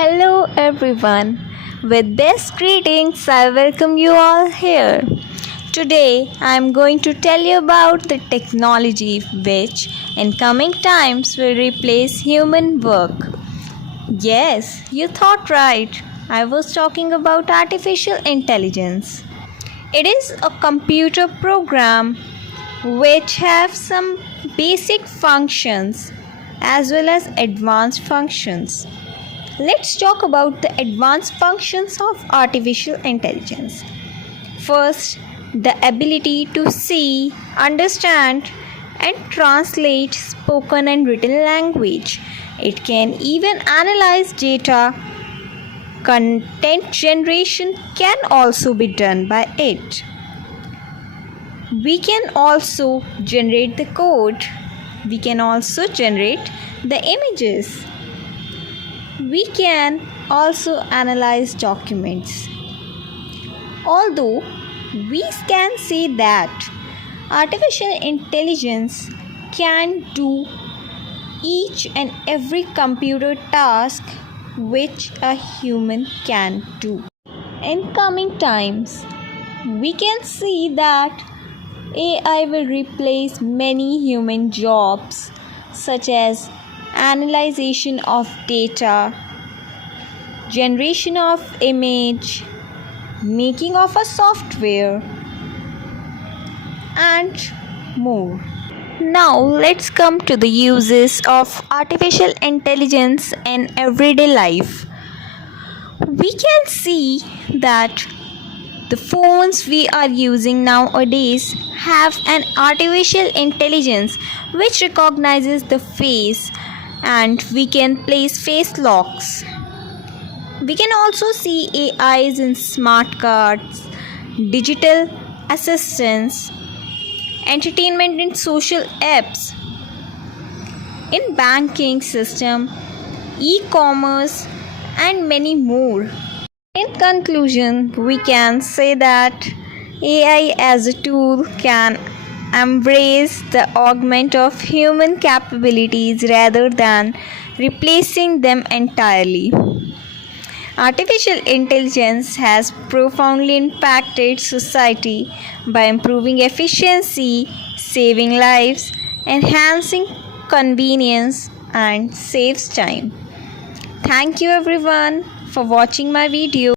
Hello everyone. With this greetings, I welcome you all here. Today, I am going to tell you about the technology which in coming times will replace human work. Yes, you thought right. I was talking about artificial intelligence. It is a computer program which have some basic functions as well as advanced functions. Let's talk about the advanced functions of artificial intelligence. First, the ability to see, understand, and translate spoken and written language. It can even analyze data. Content generation can also be done by it. We can also generate the code. We can also generate the images. We can also analyze documents. Although we can say that artificial intelligence can do each and every computer task which a human can do. In coming times, we can see that AI will replace many human jobs such as analyzation of data, generation of image, making of a software, and more. Now let's come to the uses of artificial intelligence in everyday life. We can see that the phones we are using nowadays have an artificial intelligence which recognizes the face and we can place face locks. We can also see AIs in smart cards, digital assistants, entertainment in social apps, in banking system, e-commerce, and many more. In conclusion, we can say that AI as a tool can embrace the augment of human capabilities rather than replacing them entirely. Artificial intelligence has profoundly impacted society by improving efficiency, saving lives, enhancing convenience, and saves time. Thank you everyone for watching my video.